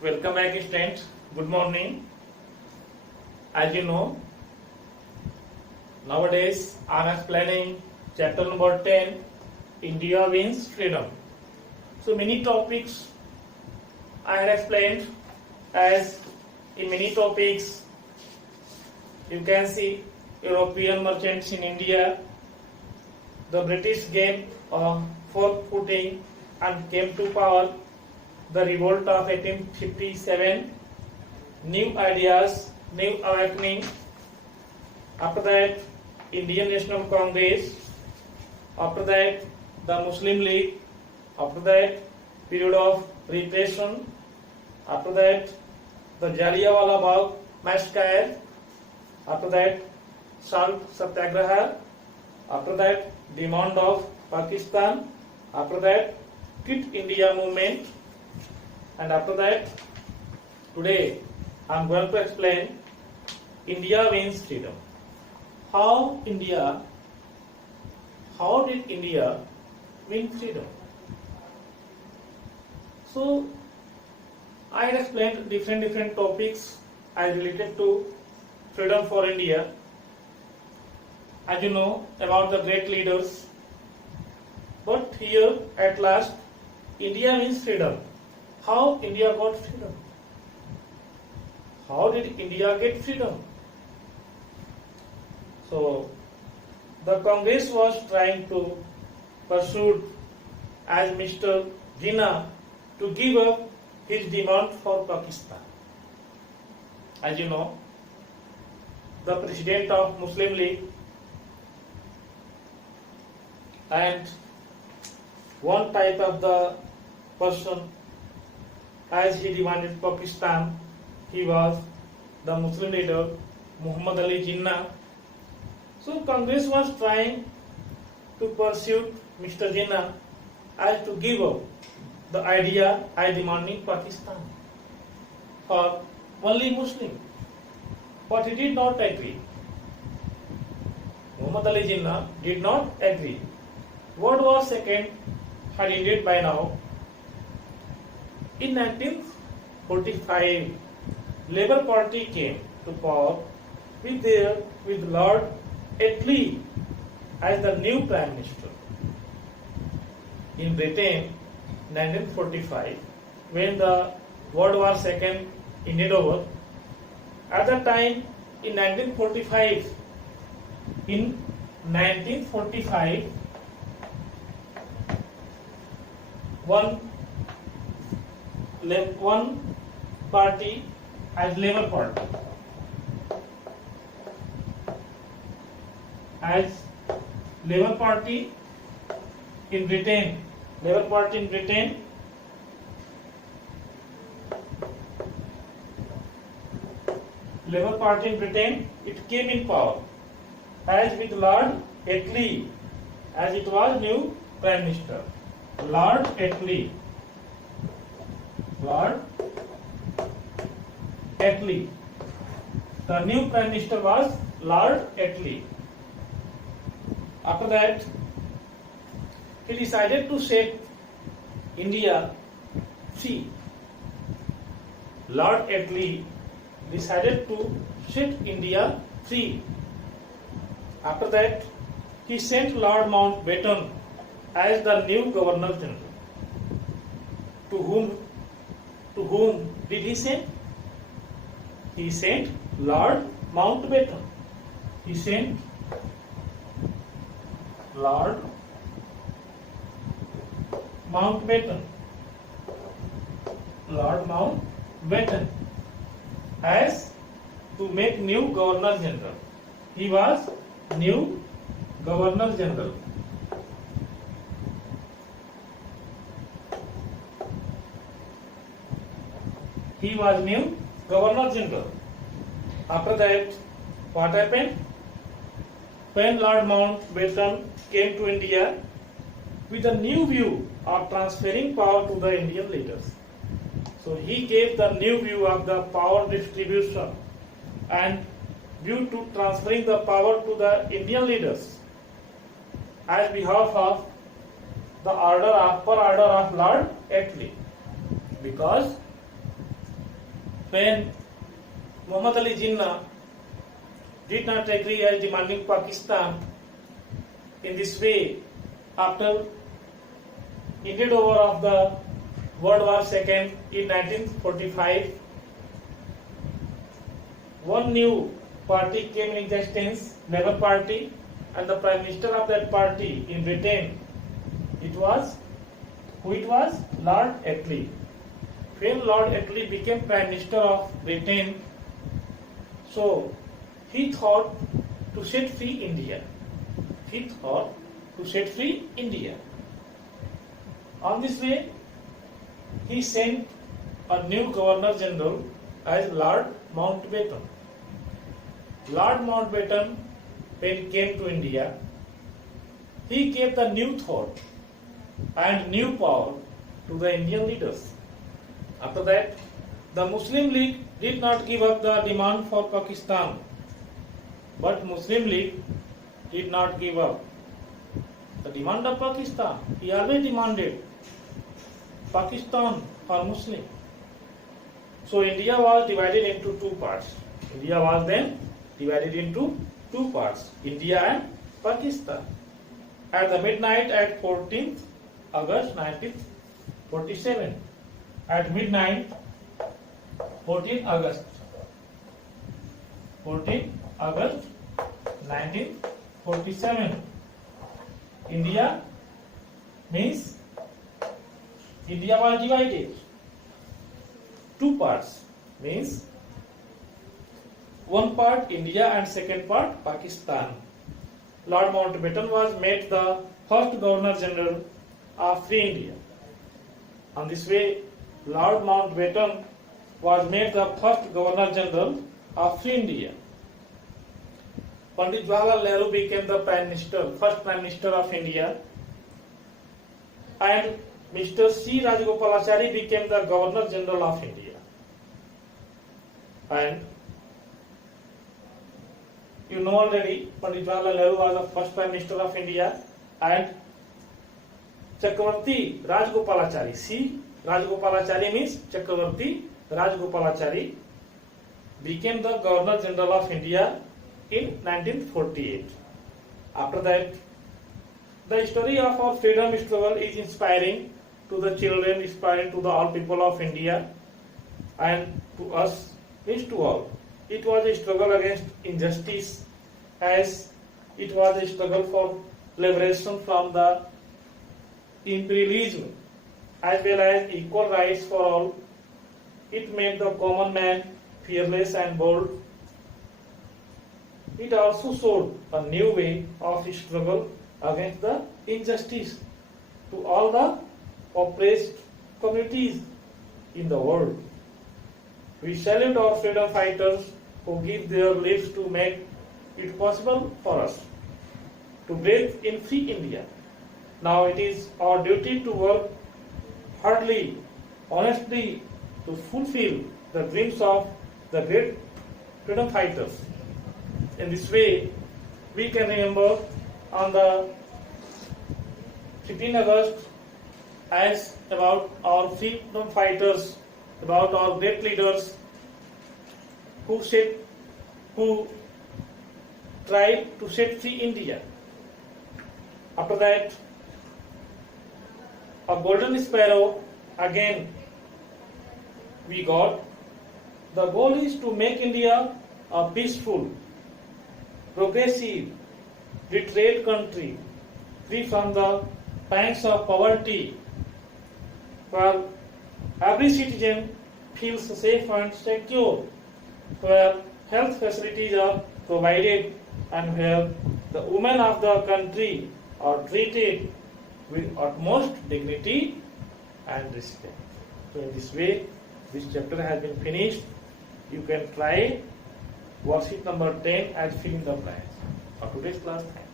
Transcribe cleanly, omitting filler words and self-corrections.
Welcome back, students. Good morning. As you know, nowadays I am explaining chapter number 10, India Wins Freedom. So many topics I had explained, as in many topics you can see European merchants in India, the British gained fourth footing and came to power, the revolt of 1857, new ideas, new awakening. After that, Indian National Congress. After that, the Muslim League. After that, period of repression. After that, the Jallianwala Bagh massacre. After that, Salt Satyagraha. After that, demand of Pakistan. After that, Quit India movement. And after that, today I am going to explain India Wins Freedom. How did India win freedom? So I had explained different topics as related to freedom for India. As you know about the great leaders, but here at last India wins freedom. How India got freedom? How did India get freedom? So the Congress was trying to pursue as Mr. Jinnah to give up his demand for Pakistan. As you know, the president of Muslim League and one type of the person, as he demanded Pakistan, he was the Muslim leader Muhammad Ali Jinnah. So Congress was trying to pursue Mr. Jinnah as to give up the idea I demanding Pakistan for only Muslim, but he did not agree. Muhammad Ali Jinnah did not agree. World War II had ended by now. In 1945, Labour Party came to power with Lord Attlee as the new Prime Minister. In Britain, 1945, when the World War II ended over, at that time in 1945, one party as Labour Party. As Labour Party in Britain, Labour Party in Britain it came in power as with Lord Attlee, as it was new Prime Minister. Lord Attlee, the new Prime Minister was Lord Attlee. After that, he decided to set India free. Lord Attlee decided to set India free. After that, he sent Lord Mountbatten as the new Governor General. To whom did he send? He sent Lord Mountbatten. He sent Lord Mountbatten as to make new Governor General. He was new Governor General. He was new Governor General. After that, what happened? When Lord Mountbatten came to India with a new view of transferring power to the Indian leaders. So he gave the new view of the power distribution and view to transferring the power to the Indian leaders as behalf of the order of Lord Attlee, because when Muhammad Ali Jinnah did not agree as demanding Pakistan in this way after Indian over of the World War II in 1945. One new party came in existence, Labour Party, and the Prime Minister of that party in Britain, it was Lord Attlee. When Lord Attlee became Prime Minister of Britain, so he thought to set free India. On this way, he sent a new Governor General as Lord Mountbatten. Lord Mountbatten, when he came to India, he gave the new thought and new power to the Indian leaders. After that, the Muslim League did not give up the demand for Pakistan, but Muslim League did not give up the demand of Pakistan. He always demanded Pakistan for Muslim. So India was divided into two parts. India was then divided into two parts, India and Pakistan. At the midnight at 14th August 1947, at midnight, 14 August 1947, India was divided two parts, means one part India and second part Pakistan. Lord Mountbatten was made the first Governor General of Free India. On this way, Lord Mountbatten was made the first Governor General of Free India. Pandit Jawaharlal Nehru became the first Prime Minister of India, and Mr. C. Rajagopalachari became the Governor General of India. And you know already, Pandit Jawaharlal Nehru was the first Prime Minister of India, and Chakravarti Rajagopalachari, C. Rajagopalachari means Chakravarti Rajagopalachari, became the Governor General of India in 1948. After that, the story of our freedom struggle is inspiring to the children, inspiring to the all people of India, and to us, means to all. It was a struggle against injustice, as it was a struggle for liberation from the imperialism, as well as equal rights for all. It made the common man fearless and bold. It also showed a new way of struggle against the injustice to all the oppressed communities in the world. We salute our freedom fighters who give their lives to make it possible for us to breathe in free India. Now it is our duty to work hardly, honestly, to fulfill the dreams of the great freedom fighters. In this way, we can remember on the 15 August as about our freedom fighters, about our great leaders who tried to set free India. After that, a golden sparrow again we got. The goal is to make India a peaceful, progressive, literate country, free from the pangs of poverty, where every citizen feels safe and secure, where health facilities are provided, and where the women of the country are treated with utmost dignity and respect. So in this way, this chapter has been finished. You can try worksheet number 10 as filling the blanks. For today's class, thank you.